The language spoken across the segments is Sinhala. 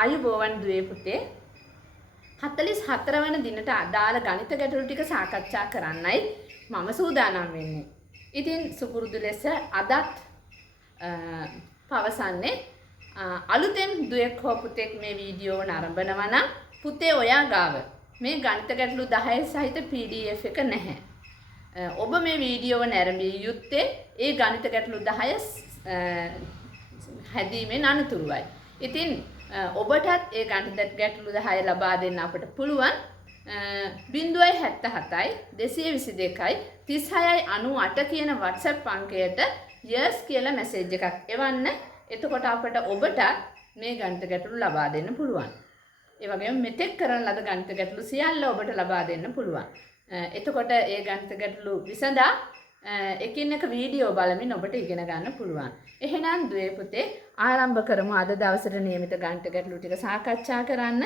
ආයුබෝවන් දුවේ පුතේ 44 වෙනි දිනට අදාළ ගණිත ගැටලු ටික සාකච්ඡා කරන්නයි මම සූදානම් වෙන්නේ. ඉතින් සුපුරුදු ලෙස අදත් පවසන්නේ අලුතෙන් දුවෙක් හෝ පුතෙක් මේ වීඩියෝ නරඹනවා නම් පුතේ ඔයා ගාව මේ ගණිත ගැටලු 10 සහිත PDF එක නැහැ. ඔබ මේ වීඩියෝව නැරඹිය යුත්තේ ඒ ගණිත ගැටලු 10 හැදීමෙන් අනතුරුවයි. ඉතින් ඔබටත් ඒ ගණිත ගැටලු 10 ලබා දෙන්න අපට පුළුවන් 077යි 222යි 36යි 98 කියන WhatsApp අංකයට yes කියලා මැසේජ් එකක් එවන්න. එතකොට අපට ඔබට මේ ගණිත ගැටලු ලබා දෙන්න පුළුවන්. ඒ වගේම මෙතෙක් කරන ලද ගණිත ගැටලු සියල්ල ඔබට ලබා දෙන්න පුළුවන්. එතකොට ඒ ගණිත ගැටලු විසඳා එකින් එක වීඩියෝ බලමින් ඔබට ඉගෙන ගන්න පුළුවන්. එහෙනම් දුවේ පුතේ ආරම්භ කරමු අද දවසට නියමිත ගණිත ගැටලු ටික සාකච්ඡා කරන්න.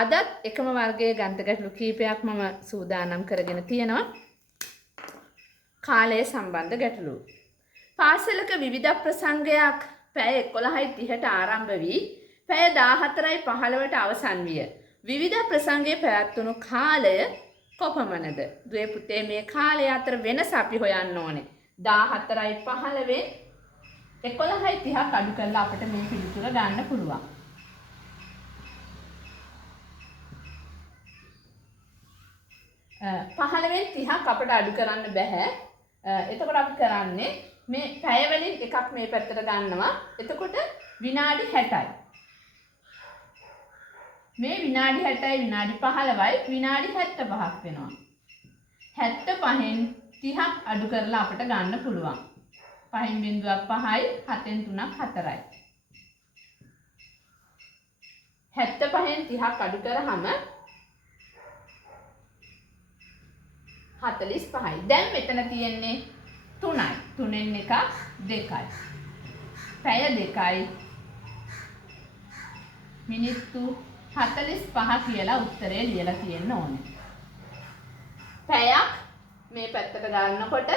අදත් එකම වර්ගයේ ගණිත ගැටලු කීපයක් මම සූදානම් කරගෙන තියෙනවා. කාලය සම්බන්ධ ගැටලු. පාසලක විවිධ ප්‍රසංගයක් පැය 11:30ට ආරම්භ වී පැය 14:15ට අවසන් විය. විවිධ ප්‍රසංගයේ පැවැත්වුණු කාලය කොපමණද? දුවේ පුතේ මේ කාලය අතර වෙනස අපි හොයන්න ඕනේ. 14:15 11:30ක් අඩු කරලා අපිට මේ පිළිතුර ගන්න පුළුවන්. පහළවෙන් 30ක් අපිට අඩු කරන්න බෑ. එතකොට අපි කරන්නේ මේ පැය වලින් එකක් මේ පැත්තට ගන්නවා. එතකොට විනාඩි 60යි. මේ විනාඩි 60යි විනාඩි 15යි විනාඩි 75ක් වෙනවා. 75න් 30ක් අඩු කරලා අපිට ගන්න පුළුවන්. 5න් බිංදුවක් 5යි 7න් 3ක් 4යි. 75න් 30ක් අඩු කරාම 45යි. දැන් මෙතන තියෙන්නේ 3යි. 3න් එකක් 2යි. පැය 2යි. මිනිත්තු 45 කියලා උත්තරේ ලියලා තියෙන්න ඕනේ. පැයක් මේ පැත්තට ගන්නකොට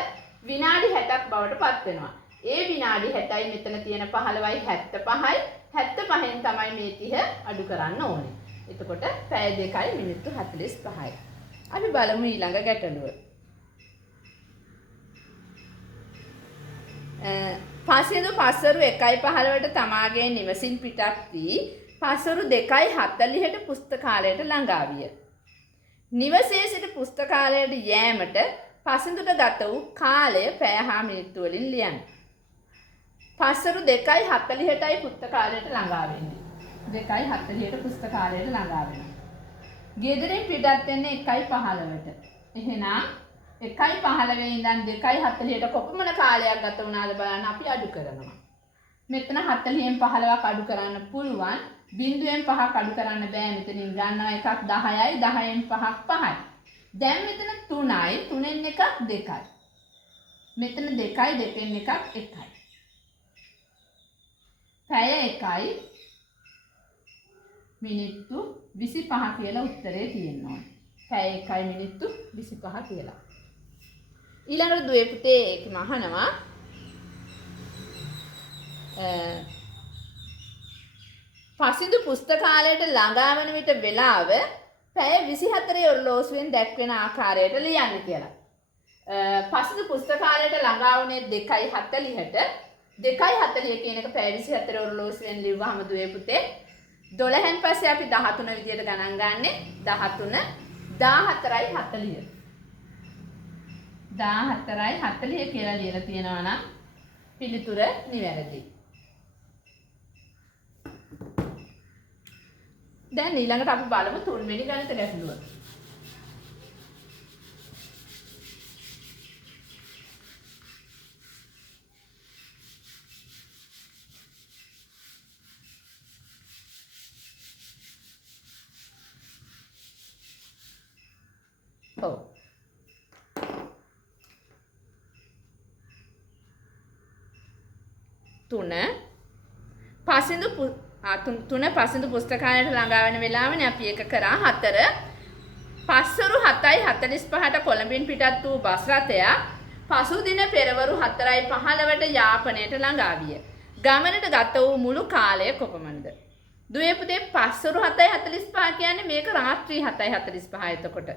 විනාඩි 60ක් බවට පත් වෙනවා. ඒ විනාඩි 60යි මෙතන තියෙන 15යි 75යි 75න් තමයි මේ 30 අඩු කරන්න ඕනේ. එතකොට පැය 2යි මිනිත්තු 45යි. අපි බලමු ඊළඟ ගැටලුව. පසින්දු පස්වරු 1:15ට තමාගේ නිවසින් පිටත් වී පස්වරු 2:40ට පුස්තකාලයට ළඟා විය. නිවසේ සිට පුස්තකාලයට යෑමට පසින්දුට ගත වූ කාලය පැය හා මිනිත්තු වලින් ලියන්න. පස්වරු 2:40ටයි පුස්තකාලයට ළඟා වෙන්නේ. 2:40ට පුස්තකාලයට ළඟා වෙනවා. ගෙදරින් පිටත් වෙන්නේ 1:15ට. එහෙනම් 1:15 ඉඳන් 2:40ට කොපමණ කාලයක් ගත වුණාද බලන්න අපි අඩු කරනවා. මෙතන 40න් 15ක් අඩු කරන්න පුළුවන්. 0.5ක් අඩු කරන්න බෑ. මෙතනින් ගන්නවා එකක් 10යි 10න් 5ක් 5යි. දැන් මෙතන 3යි 3න් එකක් 2යි. මෙතන 2යි 2න් එකක් 1යි. පැය 1යි මිනිත්තු 25 කියලා උත්තරේ තියෙනවා. පැය 1යි මිනිත්තු 25 කියලා. ඊළඟට දුවේ පුතේ ඒකම අහනවා පසින්දු පුස්තකාලයට ළඟා වන විට වේලාව පැය 24 ඔරලෝසුවෙන් දැක්වෙන ආකාරයට ලියන්න කියලා. පසින්දු පුස්තකාලයට ළඟා වුණේ 2:40ට 2:40 කියන එක පැය 24 ඔරලෝසුවෙන් ලිව්වහම දුවේ පුතේ 12න් පස්සේ අපි 13 විදියට ගණන් ගන්නෙ 13 14:40 14:40 කියලා ලියලා තියෙනවා නම් පිළිතුර නිවැරදි. දැන් ඊළඟට අපි බලමු තුන්වෙනි ගණිත ගැටලුව. තුන පසින්දු පුස්තකාලයට ළඟා වෙන වෙලාවනේ අපි ඒක කරා 4 පස්වරු 7:45ට කොළඹින් පිටත් වූ බස් රථයක් පසු දින පෙරවරු 4:15ට යාපනයට ළඟා විය. ගමනට ගත වූ මුළු කාලය කොපමණද? දුවේ පුතේ පස්වරු 7:45 කියන්නේ මේක රාත්‍රී 7:45 එතකොට.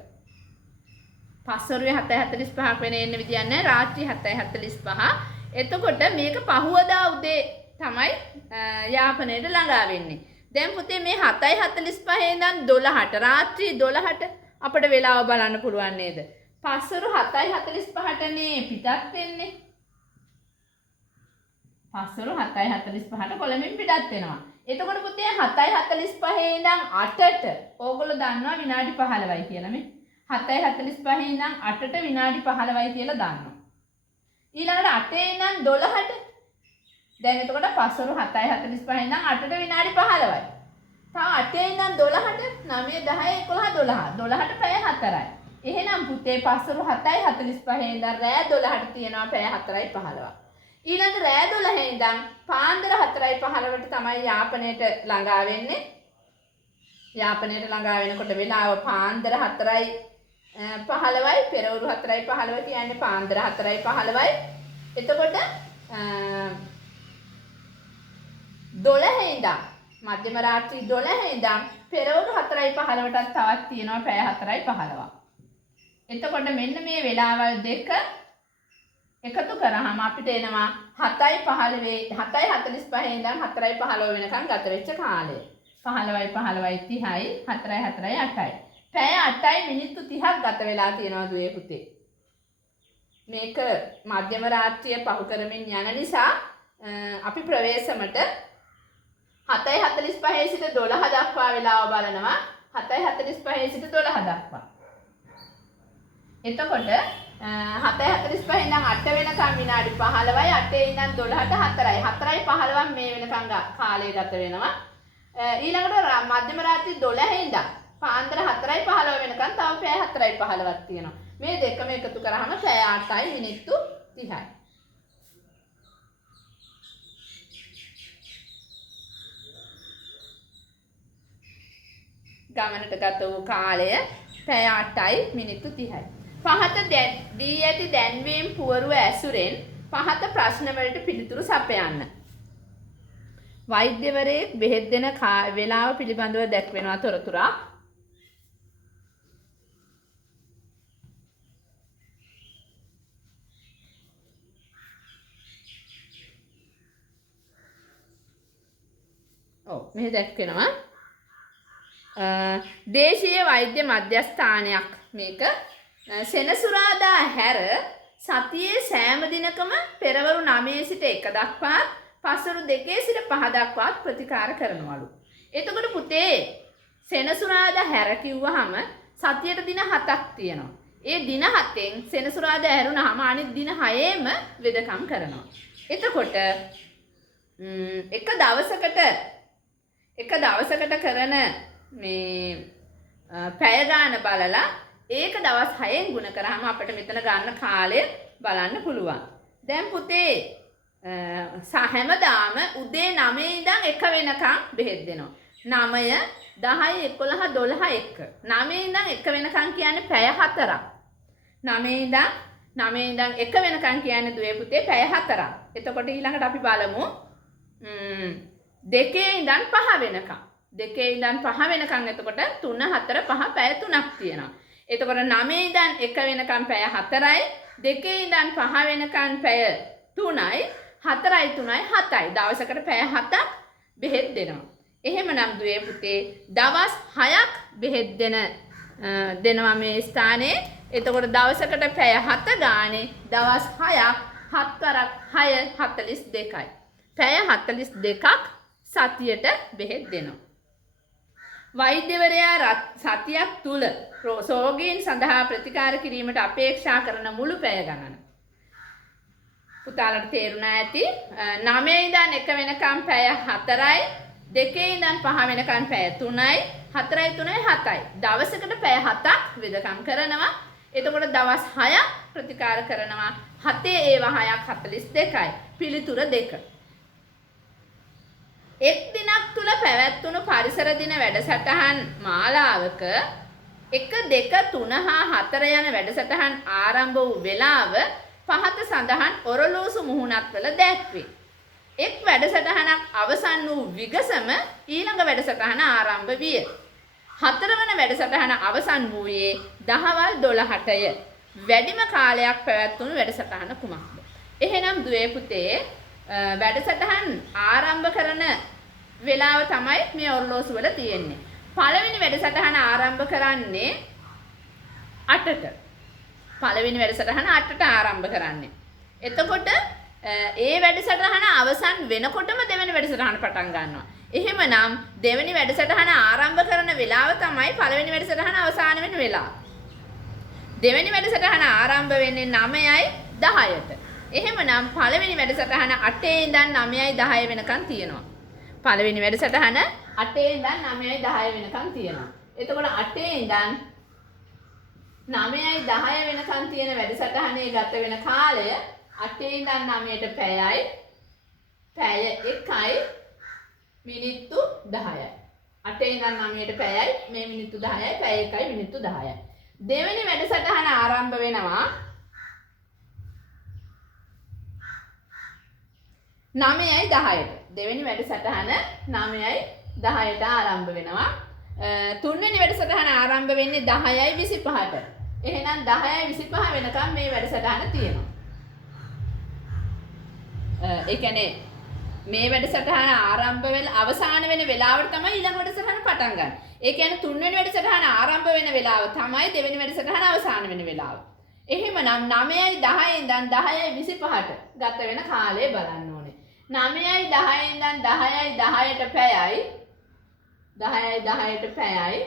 පස්වරුවේ 7:45ක් වෙන එන්න විදියක් නැහැ රාත්‍රී 7:45. එතකොට මේක පහුවදා උදේ තමයි යාපනයට ළඟා වෙන්නේ. දැන් පුතේ මේ 7:45 ඉඳන් 12ට රාත්‍රී 12ට අපිට වෙලාව බලන්න පුළුවන් නේද? පස්වරු 7:45ටනේ පිටත් වෙන්නේ. පස්වරු 7:45ට කොළඹින් පිටත් වෙනවා. එතකොට පුතේ 7:45 ඉඳන් 8ට ඕගොල්ලෝ දන්නවා විනාඩි 15යි කියලා මේ. 7:45 ඉඳන් 8ට විනාඩි 15යි කියලා දන්නවා. ඊළඟට 8 ඉඳන් 12ට දැන් එතකොට පස්වරු 7:45 ඉඳන් 8ට විනාඩි 15යි. තව 8 ඉඳන් 12ට 9 10 11 12 12ට පැය 4යි. එහෙනම් පුතේ පස්වරු 7:45 ඉඳන් රෑ 12ට තියෙනවා පැය 4යි 15ක්. ඊළඟ රෑ 12 ඉඳන් පාන්දර 4යි 15ට තමයි යාපනයට ළඟා වෙන්නේ. යාපනයට ළඟා වෙනකොට වෙලාව පාන්දර 4යි 15යි පෙරවරු 4යි 15 කියන්නේ පාන්දර 4යි 15යි. එතකොට 12 ඉඳන් මධ්‍යම රාත්‍රී 12 ඉඳන් පෙරවරු 4යි 15ටත් තවත් තියෙනවා පැය 4යි 15ක්. එතකොට මෙන්න මේ වෙලාවල් දෙක එකතු කරාම අපිට එනවා 7:45 ඉඳන් 4:15 වෙනකන් ගත වෙච්ච කාලය. 15යි 15යි 30යි 4යි 4යි 8යි. පැය 8යි මිනිත්තු 30ක් ගත වෙලා තියෙනවා දුවේ පුතේ. මේක මධ්‍යම රාත්‍රිය පහු කරමින් යන නිසා අපි ප්‍රවේශමට 7:45 සිට 12 දක්වා වෙලාව බලනවා. 7:45 සිට 12 දක්වා. එතකොට 7:45 ඉඳන් 8 වෙනකම් විනාඩි 15යි 8 ඉඳන් 12ට 4යි 4යි 15ක් මේ වෙනකම් කාලය ගත වෙනවා. ඊළඟට මධ්‍යම රාත්‍රී 12 ඉඳන් පාන්දර 4යි 15 වෙනකම් තව පැය 4යි 15ක් තියෙනවා. මේ දෙකම එකතු කරාම පැය 8යි මිනිත්තු 30යි. ගමනට ගත වූ කාලය පැය 8යි මිනිත්තු 30යි. පහත දී ඇති දැන්වීම් පුවරුව ඇසුරෙන් පහත ප්‍රශ්න වලට පිළිතුරු සපයන්න. වෛද්‍යවරයෙක් බෙහෙත් දෙන වේලාව පිළිබඳව දැක්වෙනවා තොරතුරක්. මෙහි දැක්වෙනවා දේශීය වෛද්‍ය මධ්‍යස්ථානයක් මේක සෙනසුරාදා හැර සතියේ සෑම දිනකම පෙරවරු 9 සිට 1 දක්වා පස්වරු 2 සිට 5 දක්වා ප්‍රතිකාර කරනවලු. එතකොට පුතේ සෙනසුරාදා හැර කිව්වහම සතියට දින 7ක් තියෙනවා. ඒ දින 7න් සෙනසුරාදා හැරුණාම අනිත් දින 6ෙම වෙදකම් කරනවා. එතකොට එක දවසකට කරන මේ පැය ගාන බලලා ඒක දවස් 6ෙන් ගුණ කරාම අපිට මෙතන ගන්න කාලය බලන්න පුළුවන්. දැන් පුතේ හැමදාම උදේ 9 ඉඳන් 1 වෙනකම් බෙහෙත් දෙනවා. 9 10 11 12 1. 9 ඉඳන් 1 වෙනකම් කියන්නේ පැය 4ක්. 9 ඉඳන් 1 වෙනකම් කියන්නේ දුවේ පුතේ පැය 4ක්. එතකොට ඊළඟට අපි බලමු 2 ඉඳන් 5 වෙනකම්. 2 ඉඳන් 5 වෙනකම් එතකොට 3 4 5 පැය 3ක් තියෙනවා. එතකොට 9 ඉඳන් 1 වෙනකම් පැය 4යි 2 ඉඳන් 5 වෙනකම් පැය 3යි 4යි 3යි 7යි දවසකට පැය 7ක් බෙහෙත් දෙනවා. එහෙමනම් දුවේ පුතේ දවස් 6ක් බෙහෙත් දෙනවා මේ ස්ථානයේ. එතකොට දවසකට පැය 7 ගානේ දවස් 6ක් 7 6 42යි. පැය 42ක් සතියට බෙහෙත් දෙනවා. වෛද්‍යවරයා සතියක් තුල රෝගීන් සඳහා ප්‍රතිකාර කිරීමට අපේක්ෂා කරන මුළු පැය ගණන. පුතාලට තේරුණා ඇති 9 ඉඳන් 1 වෙනකම් පැය 4යි 2 ඉඳන් 5 වෙනකම් පැය 3යි 4යි 3යි 7යි දවසකට පැය 7ක් වෙදකම් කරනවා. එතකොට දවස් 6ක් ප්‍රතිකාර කරනවා. 7 ඒවා 6ක් 42යි. පිළිතුර 2. එක් දිනක් තුල පැවැත්වුණු පරිසර දින වැඩසටහන් මාලාවක 1 2 3 හා 4 යන වැඩසටහන් ආරම්භ වූ වේලාව පහත සඳහන් ඔරලෝසු මුහුණත්වල දැක්වේ. එක් වැඩසටහනක් අවසන් වූ විගසම ඊළඟ වැඩසටහන ආරම්භ විය. 4 වන වැඩසටහන අවසන් වූයේ දහවල් 12ටය. වැඩිම කාලයක් පැවැත්වුණු වැඩසටහන කුමක්ද? එහෙනම් දුවේ පුතේ වැඩසටහන් ආරම්භ කරන වෙලාව තමයි මේ ඔරලෝසු වල තියෙන්නේ. පළවෙනි වැඩසටහන ආරම්භ කරන්නේ 8ට. පළවෙනි වැඩසටහන 8ට ආරම්භ කරන්නේ. එතකොට ඒ වැඩසටහන අවසන් වෙනකොටම දෙවෙනි වැඩසටහන පටන් ගන්නවා. එහෙමනම් දෙවෙනි වැඩසටහන ආරම්භ කරන වෙලාව තමයි පළවෙනි වැඩසටහන අවසන් වෙන වෙලාව. දෙවෙනි වැඩසටහන ආරම්භ වෙන්නේ 9යි 10ට. එහෙමනම් පළවෙනි වැඩසටහන 8 ඉඳන් 9යි 10 වෙනකන් තියෙනවා. පළවෙනි වැඩසටහන 8 ඉඳන් 9යි 10 වෙනකන් තියෙනවා. එතකොට 8 ඉඳන් 9යි 10 වෙනකන් තියෙන වැඩසටහනේ ගත වෙන කාලය 8 ඉඳන් 9ට පැයයි. පැය 1යි මිනිත්තු 10යි. 8 ඉඳන් 9ට පැයයි මේ මිනිත්තු 10යි පැය 1යි මිනිත්තු 10යි. දෙවෙනි වැඩසටහන ආරම්භ වෙනවා 9යි 10ට. දෙවෙනි වැඩසටහන 9යි 10ට ආරම්භ වෙනවා. තුන්වෙනි වැඩසටහන ආරම්භ වෙන්නේ 10යි 25ට. එහෙනම් 10යි 25 වෙනකම් මේ වැඩසටහන තියෙනවා. ඒ කියන්නේ මේ වැඩසටහන ආරම්භ වෙලා අවසන් වෙන වෙලාවට තමයි ඊළඟ වැඩසටහන පටන් ගන්න. ඒ කියන්නේ තුන්වෙනි වැඩසටහන ආරම්භ වෙන වෙලාව තමයි දෙවෙනි වැඩසටහන අවසන් වෙන වෙලාව. එහෙමනම් 9යි 10 ඉඳන් 10යි 25ට ගත වෙන කාලය බලන්න ඕනේ. 9යි 10 ඉඳන් 10යි 10ට පැයයි 10යි 10ට පැයයි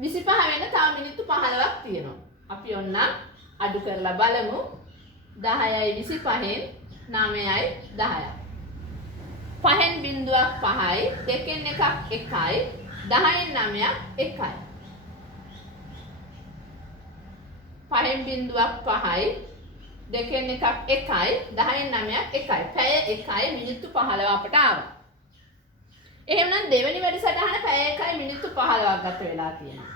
25 වෙන තව මිනිත්තු 15ක් තියෙනවා. අපි ඔන්න අඩු කරලා බලමු. 10යි 25න් 9යි 10යි. 5න් බිංදුවක් 5යි, 2න් එකක් 1යි, 10න් 9ක් 1යි. 5න් බිංදුවක් 5යි, 2න් එකක් 1යි, 10න් 9ක් 1යි. පැය 1යි මිනිත්තු 15 අපට ආවා. එහෙනම් දෙවෙනි වැඩසටහන පැය 1යි මිනිත්තු 15ක් ගත වෙලා තියෙනවා.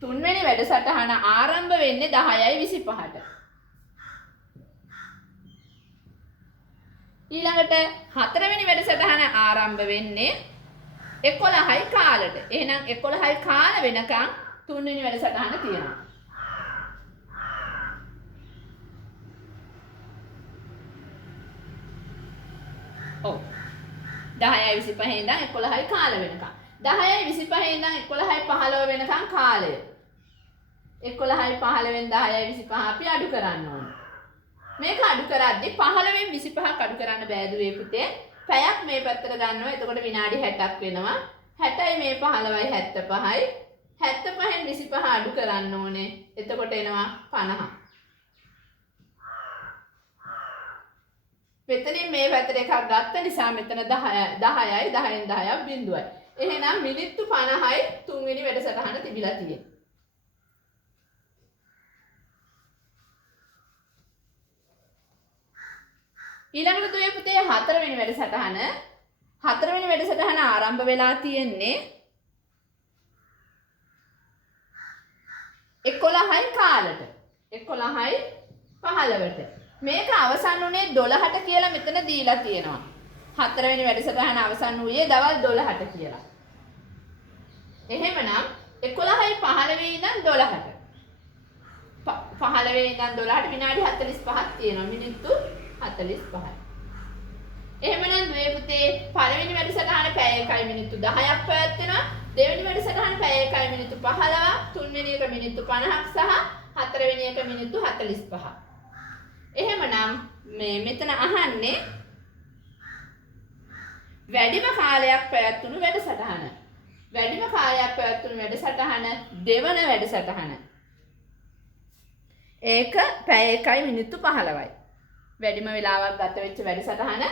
තුන්වෙනි වැඩසටහන ආරම්භ වෙන්නේ 10යි 25ට. ඊළඟට හතරවෙනි වැඩසටහන ආරම්භ වෙන්නේ 11යි කාලට. එහෙනම් 11යි කාල වෙනකන් තුන්වෙනි වැඩසටහන තියෙනවා. ඔව්. 10යි 25 ඉඳන් 11යි කාල වෙනකන්. 10යි 25 ඉඳන් 11යි 15 වෙනකන් කාලය. 11යි 15න් 10යි 25 අපි අඩු කරන්න ඕනේ. මේක අඩු කරද්දී 15න් 25ක් අඩු කරන්න බෑ දුවේ පුතේ. පැයක් මේ පැත්තට ගන්නවා. එතකොට විනාඩි 60ක් වෙනවා. 60යි මේ 15යි 75යි. 75න් 25 අඩු කරන්න ඕනේ. එතකොට එනවා 50. මෙතනින් මේ පැත්තට එකක් ගත්ත නිසා මෙතන 10යි 10න් 10ක් බිංදුවයි. එහෙනම් මිනිත්තු 50යි තුන්වෙනි වැඩසටහන තිබිලා තියෙන්නේ. ඊළඟට දුවේ පුතේ හතරවෙනි වැඩසටහන ආරම්භ වෙලා තියෙන්නේ 11යි කාලට. 11යි 15ට. මේක අවසන් වුණේ 12ට කියලා මෙතන දීලා තියෙනවා. හතරවෙනි වැඩසටහන අවසන් වූයේ දවල් 12ට කියලා. එහෙමනම් 11යි 15 ඉඳන් 12ට. 15 ඉඳන් 12ට විනාඩි 45ක් තියෙනවා. මිනිත්තු 45යි. එහෙමනම් දුවේ පුතේ පළවෙනි වැඩසටහන පැය 1යි මිනිත්තු 10ක් පැවැත්වෙනවා. දෙවෙනි වැඩසටහන පැය 1යි මිනිත්තු 15ක්, තුන්වෙනි එක මිනිත්තු 50ක් සහ හතරවෙනි එක මිනිත්තු 45ක්. එහෙමනම් මෙතන අහන්නේ වැඩිම කාලයක් පැවැත්වුණු වැඩසටහන. වැඩිම කාලයක් පැවැත්වුණු වැඩසටහන දෙවන වැඩසටහන. ඒක පැය 1යි මිනිත්තු 15යි. වැඩිම වෙලාවක් ගත වෙච්ච වැඩසටහන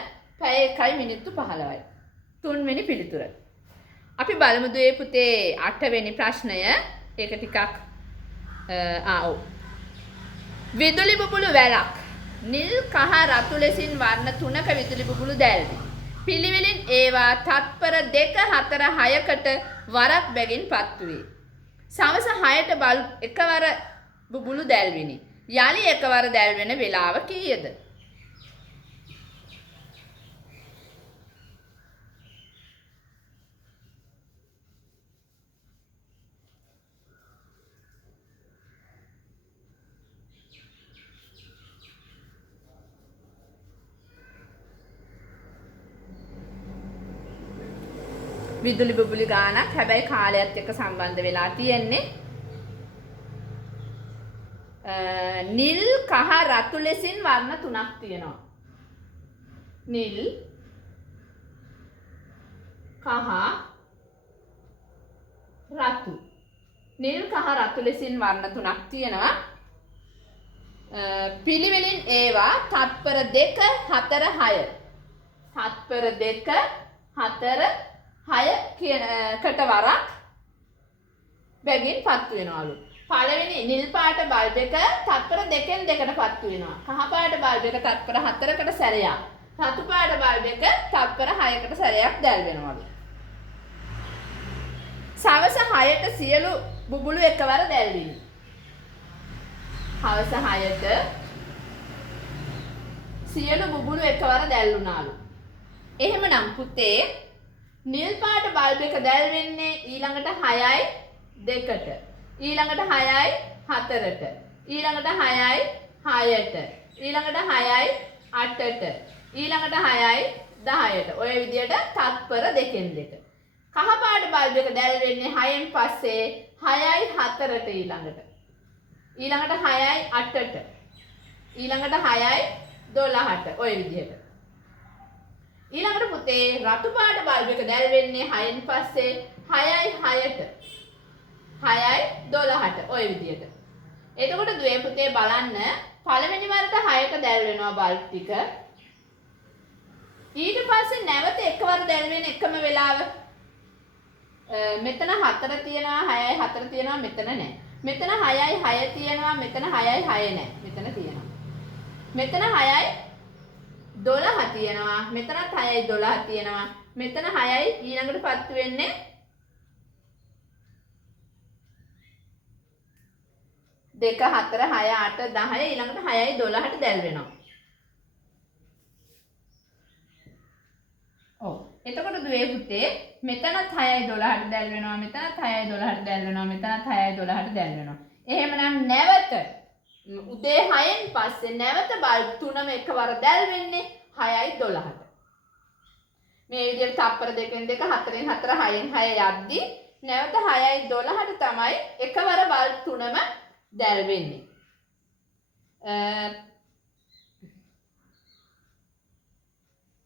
පැය 1යි මිනිත්තු 15යි. තුන්වෙනි පිළිතුර. අපි බලමු දුවේ පුතේ 8 වෙනි ප්‍රශ්නය. ඒක ටිකක් විදුලි බුබුලු වැලක් නිල් කහ රතු ලෙසින් වර්ණ 3ක විදුලි බුබුලු දැල්වි. පිළිවෙලින් ඒවා තත්පර 2 4 6කට වරක් බැගින් පත්වේ. සවස 6ට එකවර බුබුලු දැල්විනි. යලි එකවර දැල් වෙන වේලාව කීයද? විදුලි බුබුලි ගානක් හැබැයි කාලයත් එක්ක සම්බන්ධ වෙලා තියෙන්නේ. නිල් කහ රතු ලෙසින් වර්ණ තුනක් තියෙනවා. නිල් කහ රතු. නිල් කහ රතු ලෙසින් වර්ණ තුනක් තියෙනවා. පිළිවෙලින් ඒවා තත්පර 2 4 6. තත්පර 2 4 6 කට වරක් බැගින් පත්තු වෙනවලු. පළවෙනි නිල් පාට බල්බ් එක තත්පර 2න් 2කට පත්තු වෙනවා. කහ පාට බල්බ් එක තත්පර 4කට සැරයක්. රතු පාට බල්බ් එක තත්පර 6කට සැරයක් දැල් වෙනවලු. සවස 6ට සියලු බුබුලු එකවර දැල්විනි. හවස 6ට සියලු බුබුලු එකවර දැල්ුණාලු. එහෙමනම් පුතේ නිල් පාට බල්බ් එක දැල් වෙන්නේ ඊළඟට 6යි 2ට. ඊළඟට 6යි 4ට. ඊළඟට 6යි 6ට. ඊළඟට 6යි 8ට. ඊළඟට 6යි 10ට. ඔය විදියට තත්පර 2න් 2. කහ පාට බල්බ් එක දැල් වෙන්නේ 6න් පස්සේ 6යි 4ට ඊළඟට. ඊළඟට 6යි 8ට. ඊළඟට 6යි 12ට. ඔය විදියට. ඊළඟට පුතේ රතු පාට බල්බ් එක දැල් වෙන්නේ 6න් පස්සේ 6යි 6ට. 6යි 12ට. ඔය විදියට. එතකොට දුවේ පුතේ බලන්න පළවෙනි වරට 6ට දැල් වෙනවා බල්බ් ටික. ඊට පස්සේ නැවත එකවර දැල් වෙන එකම වෙලාව. මෙතන 4 තියෙනවා 6යි 4 තියෙනවා මෙතන නැහැ. මෙතන 6යි 6 තියෙනවා මෙතන 6යි 6 නැහැ. මෙතන තියෙනවා. මෙතන 6යි 12 තියෙනවා මෙතනත් 6යි 12 තියෙනවා. මෙතන 6යි ඊළඟට පත්තු වෙන්නේ 2 4 6 8 10 ඊළඟට 6යි 12ට දැල් වෙනවා. ඔව්. එතකොට දුවේ පුතේ මෙතනත් 6යි 12ට දැල් වෙනවා මෙතනත් 6යි 12ට දැල් වෙනවා මෙතනත් 6යි 12ට දැල් වෙනවා. එහෙමනම් නැවත උදේ 6න් පස්සේ නැවත බල්බ් තුනම එකවර දැල් වෙන්නේ 6යි 12ට. මේ විදිහට තත්පර 2න් 2 4න් 4 6න් 6 යද්දි නැවත 6යි 12ට තමයි එකවර බල්බ් තුනම දැල් වෙන්නේ.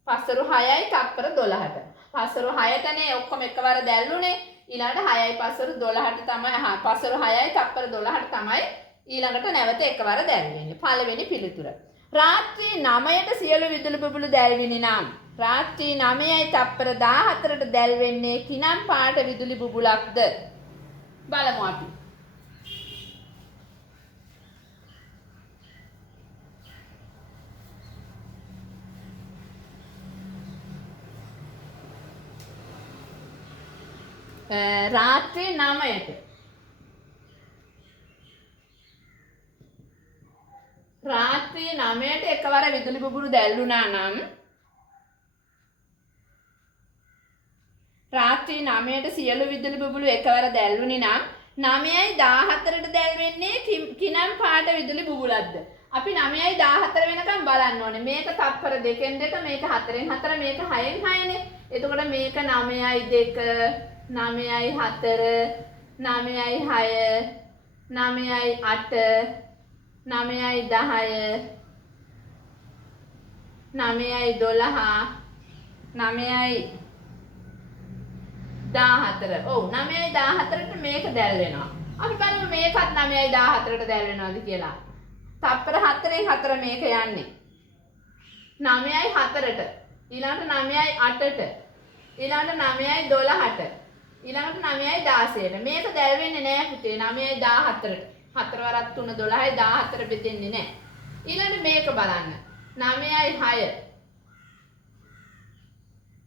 පස්වරු 6යි තත්පර 12ට. පස්වරු 6ටනේ ඔක්කොම එකවර දැල්ුනේ. ඊළඟට 6යි පස්වරු 12ට තමයි පස්වරු 6යි තත්පර 12ට තමයි ඊළඟට නැවත එකවර දැල් වෙන්නේ. පළවෙනි පිළිතුර. රාත්‍රී 9ට සියලු විදුලි බුබුලු දැල්විනි නම් රාත්‍රී 9යි තත්පර 14ට දැල් වෙන්නේ කිනම් පාට විදුලි බුබුලක්ද? බලමු අපි. රාත්‍රී 9ට රාත්‍රී 9ට එකවර විදුලි බුබුලු දැල්ුණා නම් රාත්‍රී 9ට සියලු විදුලි බුබුලු එකවර දැල්ුණි නම් 9යි 14ට දැල් වෙන්නේ කිනම් පාට විදුලි බුබුලක්ද? අපි 9යි 14 වෙනකම් බලන්න ඕනේ. මේක තත්පර 2න් 2 මේක 4න් 4 මේක 6න් 6නේ. එතකොට මේක 9යි 2 9යි 4 9යි 6 9යි 8 9යි 10 9යි 12 9යි 14. ඔව් 9යි 14ට මේක දැල් වෙනවා. අපි බලමු මේකත් 9යි 14ට දැල් වෙනවද කියලා. තත්පර 4න් 4 මේක යන්නේ. 9යි 4ට. ඊළඟට 9යි 8ට. ඊළඟට 9යි 12ට. ඊළඟට 9යි 16ට. මේක දැල් වෙන්නේ නැහැ පුතේ 9යි 14ට. 4 වරක් 3 12යි 14 බෙදෙන්නේ නැහැ. ඊළඟට මේක බලන්න. 9යි 6.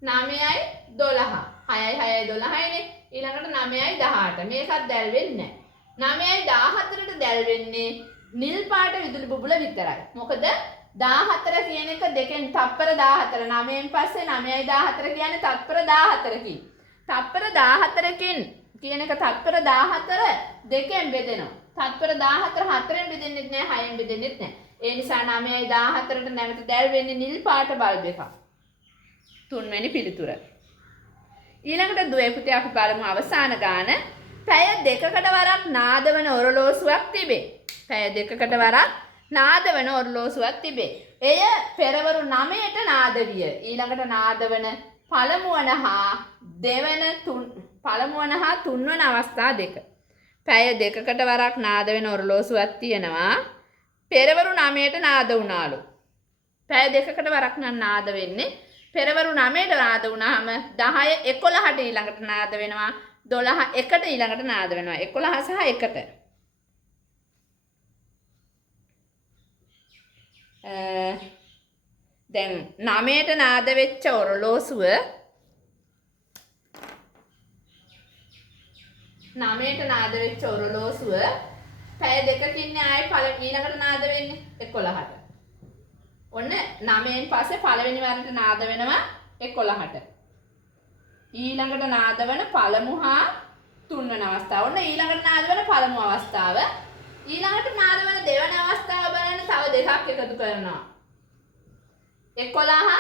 9යි 12. 6යි 6යි 12යිනේ. ඊළඟට 9යි 18. මේකත් දැල් වෙන්නේ නැහැ. 9යි 14ට දැල් වෙන්නේ නිල් පාට විදුලි බුබුල විතරයි. මොකද 14 කියන එක දෙකෙන් තත්පර 14 9න් පස්සේ 9යි 14 කියන්නේ තත්පර 14කින්. තත්පර 14කින් කියන එක තත්පර 14 දෙකෙන් බෙදෙනවා. තත්පර 14 4ෙන් බෙදෙන්නෙත් නෑ 6ෙන් බෙදෙන්නෙත් නෑ. ඒ නිසා 9යි 14ට නැවත දැල් වෙන්නේ නිල් පාට බල්බ් එකක්. තුන්වෙනි පිළිතුර. ඊළඟට දුවේ පුතේ අපි බලමු අවසාන ගාන. පැය දෙකකට වරක් නාද වන ඔරලෝසුවක් තිබේ. පැය දෙකකට වරක් නාද වන ඔරලෝසුවක් තිබේ. එය පෙරවරු 9ට නාද විය. ඊළඟට නාද වන පළමුවන හා තුන්වන අවස්ථා දෙක. පැය දෙකකට වරක් නාද වෙන ඔරලෝසුවක් තියෙනවා. පෙරවරු 9ට නාද වුණාලු. පැය දෙකකට වරක් නම් නාද වෙන්නේ. පෙරවරු 9ට නාද වුණාම 10 11ට ඊළඟට නාද වෙනවා. 12 1ට ඊළඟට නාද වෙනවා. 11 සහ 1ට. දැන් 9ට නාද වෙච්ච ඔරලෝසුව 9ට නාද වෙච්ච ඔරලෝසුව පැය දෙකකින් ආයේ ඊළඟට නාද වෙන්නේ 11ට. ඔන්න 9න් පස්සේ පළවෙනි වරට නාද වෙනවා 11ට. ඊළඟට නාද වෙන පළමු හා තුන්වන අවස්ථාව. ඔන්න ඊළඟට නාද වෙන පළමු අවස්ථාව. ඊළඟට නාද වෙන දෙවන අවස්ථාව බලන්න තව දෙකක් එකතු කරනවා. 11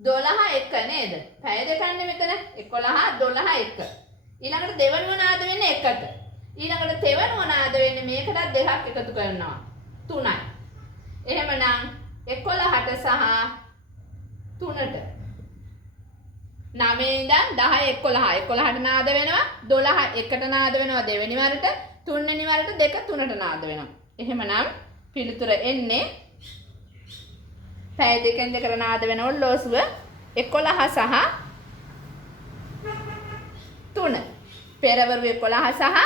12 1 නේද? පැය දෙකන්නේ මෙතන 11 12 1. ඊළඟට දෙවනුව නාද වෙන්නේ 1ට. ඊළඟට තෙවනුව නාද වෙන්නේ මේකටත් දෙකක් එකතු කරනවා 3යි. එහෙමනම් 11ට සහ 3ට 9 ඉඳන් 10 11 11ට නාද වෙනවා 12 1ට නාද වෙනවා දෙවෙනි වරට තුන්වෙනි වරට 2 3ට නාද වෙනවා. එහෙමනම් පිළිතුර එන්නේ පැය දෙකෙන් දෙකට නාද වෙන ඔරලෝසුව 11 සහ 3. පෙරවරු 11 සහ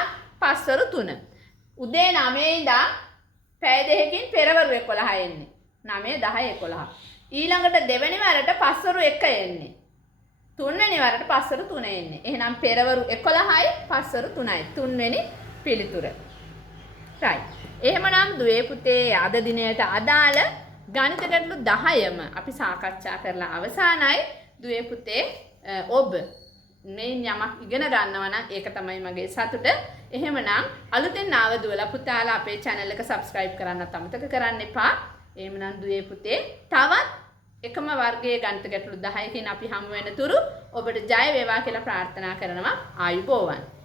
පස්වරු 3. උදේ 9 ඉඳන් පැය දෙකකින් පෙරවරු 11 එන්නේ. 9 10 11. ඊළඟට දෙවෙනි වරට පස්වරු 1 එන්නේ. තුන්වෙනි වරට පස්වරු 3 එන්නේ. එහෙනම් පෙරවරු 11යි පස්වරු 3යි. තුන්වෙනි පිළිතුර. right. එහෙමනම් දුවේ පුතේ අද දිනයට අදාළ ගණිත ගැටලු 10ම අපි සාකච්ඡා කරලා අවසానයි. දුවේ පුතේ ඔබ මේ යමක් ඉගෙන ගන්නවා නම් ඒක තමයි මගේ සතුට. එහෙමනම් අලුතෙන් ආව දුවලා පුතාලා අපේ channel එක subscribe කරන්නත් අමතක කරන්න එපා. එහෙමනම් දුවේ පුතේ තවත් එකම වර්ගයේ ගණිත ගැටලු 10කින් අපි හමු වෙන තුරු ඔබට ජය වේවා කියලා ප්‍රාර්ථනා කරනවා. ආයුබෝවන්.